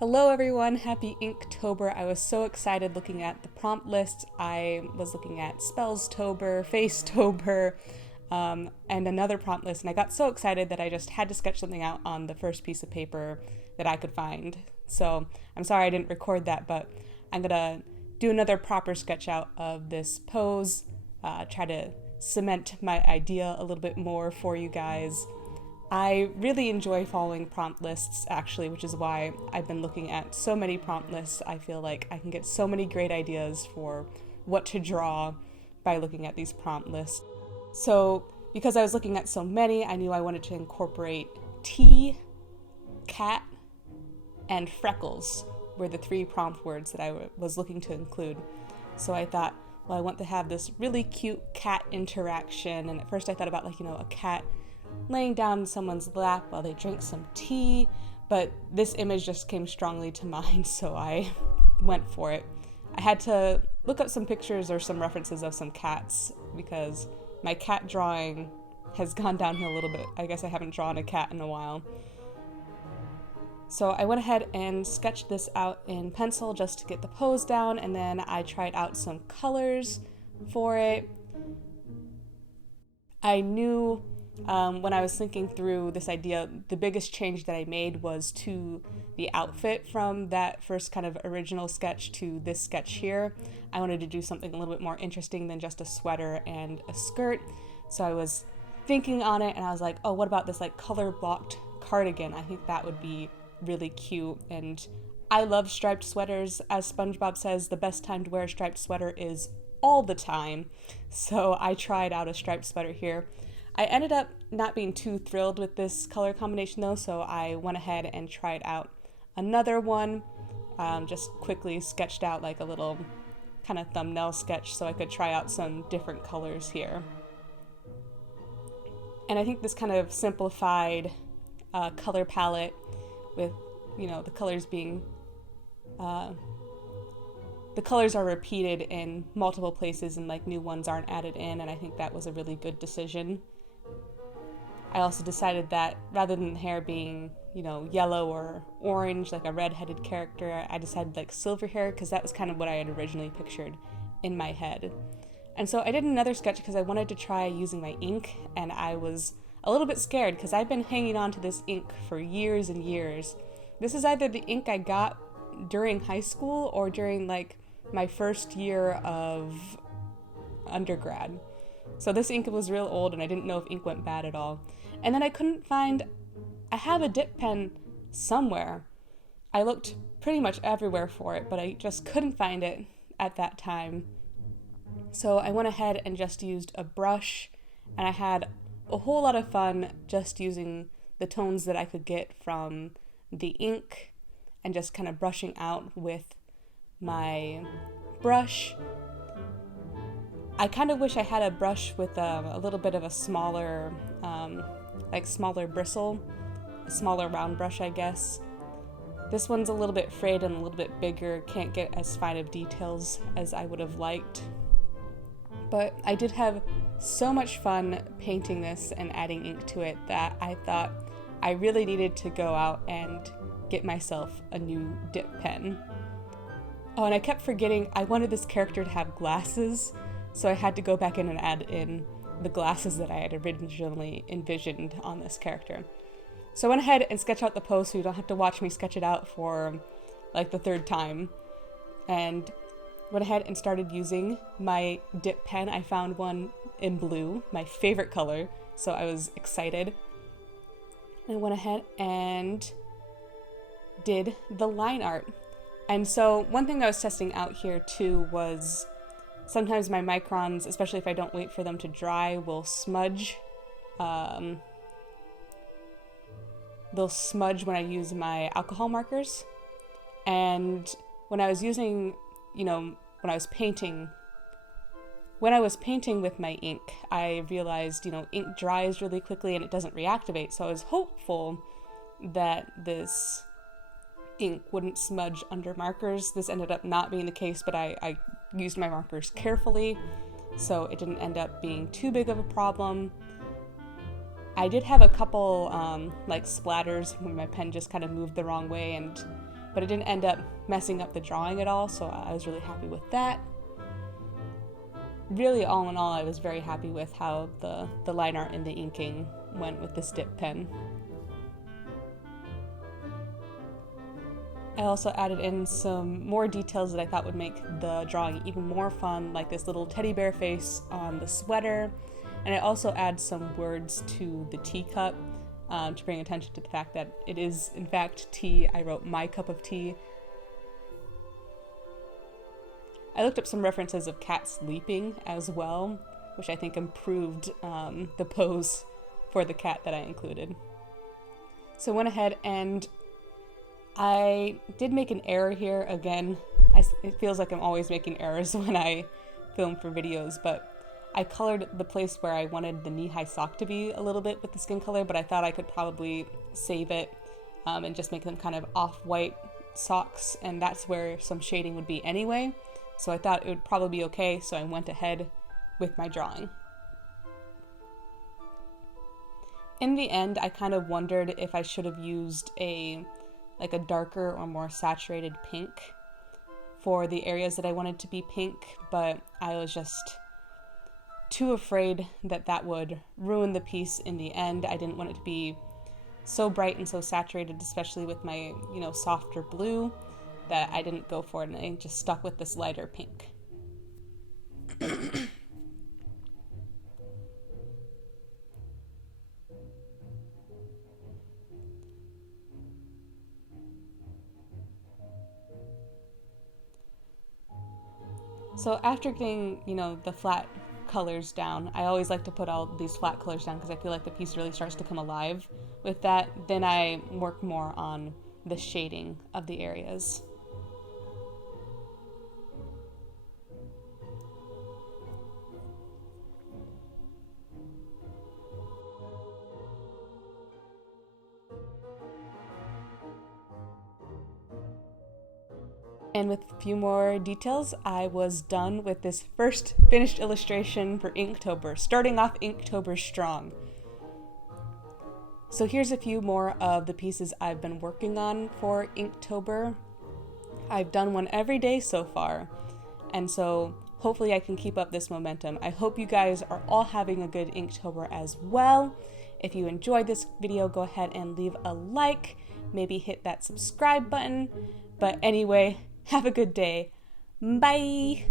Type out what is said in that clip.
Hello everyone, happy Inktober. I was so excited looking at the prompt list. I was looking at Spellstober, Facetober, and another prompt list, and I got so excited that I just had to sketch something out on the first piece of paper that I could find. So I'm sorry I didn't record that, but I'm gonna do another proper sketch out of this pose, try to cement my idea a little bit more for you guys. I really enjoy following prompt lists, actually, which is why I've been looking at so many prompt lists. I feel like I can get so many great ideas for what to draw by looking at these prompt lists. So, because I was looking at so many, I knew I wanted to incorporate tea, cat, and freckles were the three prompt words that I was looking to include. So I thought, well, I want to have this really cute cat interaction, and at first I thought about a cat laying down in someone's lap while they drink some tea, but this image just came strongly to mind, so I went for it. I had to look up some pictures or some references of some cats because my cat drawing has gone downhill a little bit. I guess I haven't drawn a cat in a while. So I went ahead and sketched this out in pencil just to get the pose down, and then I tried out some colors for it. I knew when I was thinking through this idea, the biggest change that I made was to the outfit from that first kind of original sketch to this sketch here. I wanted to do something a little bit more interesting than just a sweater and a skirt. So I was thinking on it and I was like, oh, what about this color blocked cardigan? I think that would be really cute. And I love striped sweaters. As SpongeBob says, the best time to wear a striped sweater is all the time. So I tried out a striped sweater here. I ended up not being too thrilled with this color combination though, so I went ahead and tried out another one. Just quickly sketched out a little kind of thumbnail sketch so I could try out some different colors here. And I think this kind of simplified color palette with, the colors being, the colors are repeated in multiple places and new ones aren't added in, and I think that was a really good decision. I also decided that rather than the hair being, yellow or orange, like a red-headed character, I decided silver hair because that was kind of what I had originally pictured in my head. And so I did another sketch because I wanted to try using my ink, and I was a little bit scared because I've been hanging on to this ink for years and years. This is either the ink I got during high school or during my first year of undergrad. So this ink was real old and I didn't know if ink went bad at all. And then I have a dip pen somewhere. I looked pretty much everywhere for it, but I just couldn't find it at that time. So I went ahead and just used a brush, and I had a whole lot of fun just using the tones that I could get from the ink and just kind of brushing out with my brush. I kind of wish I had a brush with a little bit of a smaller, smaller bristle, a smaller round brush, I guess. This one's a little bit frayed and a little bit bigger, can't get as fine of details as I would have liked. But I did have so much fun painting this and adding ink to it that I thought I really needed to go out and get myself a new dip pen. Oh, and I kept forgetting I wanted this character to have glasses, so I had to go back in and add in the glasses that I had originally envisioned on this character. So I went ahead and sketched out the pose so you don't have to watch me sketch it out for the third time. And went ahead and started using my dip pen. I found one in blue, my favorite color, so I was excited. And I went ahead and did the line art. And so one thing I was testing out here too was sometimes my microns, especially if I don't wait for them to dry, will smudge. They'll smudge when I use my alcohol markers. And when I was using, when I was painting with my ink, I realized, ink dries really quickly and it doesn't reactivate. So I was hopeful that this ink wouldn't smudge under markers. This ended up not being the case, but I used my markers carefully, so it didn't end up being too big of a problem. I did have a couple splatters when my pen just kind of moved the wrong way, and but it didn't end up messing up the drawing at all, so I was really happy with that. Really, all in all, I was very happy with how the line art and the inking went with this dip pen. I also added in some more details that I thought would make the drawing even more fun, like this little teddy bear face on the sweater, and I also add some words to the teacup to bring attention to the fact that it is, in fact, tea. I wrote "my cup of tea." I looked up some references of cats leaping as well, which I think improved the pose for the cat that I included. So I went ahead and I did make an error here again. It feels like I'm always making errors when I film for videos, but I colored the place where I wanted the knee-high sock to be a little bit with the skin color, but I thought I could probably save it and just make them kind of off-white socks, and that's where some shading would be anyway. So I thought it would probably be okay, so I went ahead with my drawing. In the end, I kind of wondered if I should have used a darker or more saturated pink for the areas that I wanted to be pink, but I was just too afraid that that would ruin the piece in the end. I didn't want it to be so bright and so saturated, especially with my, softer blue, that I didn't go for it, and I just stuck with this lighter pink. So after getting, the flat colors down, I always like to put all these flat colors down because I feel like the piece really starts to come alive with that. Then I work more on the shading of the areas. And with a few more details, I was done with this first finished illustration for Inktober, starting off Inktober strong. So here's a few more of the pieces I've been working on for Inktober. I've done one every day so far, and so hopefully I can keep up this momentum. I hope you guys are all having a good Inktober as well. If you enjoyed this video, go ahead and leave a like, maybe hit that subscribe button. But anyway, have a good day. Bye!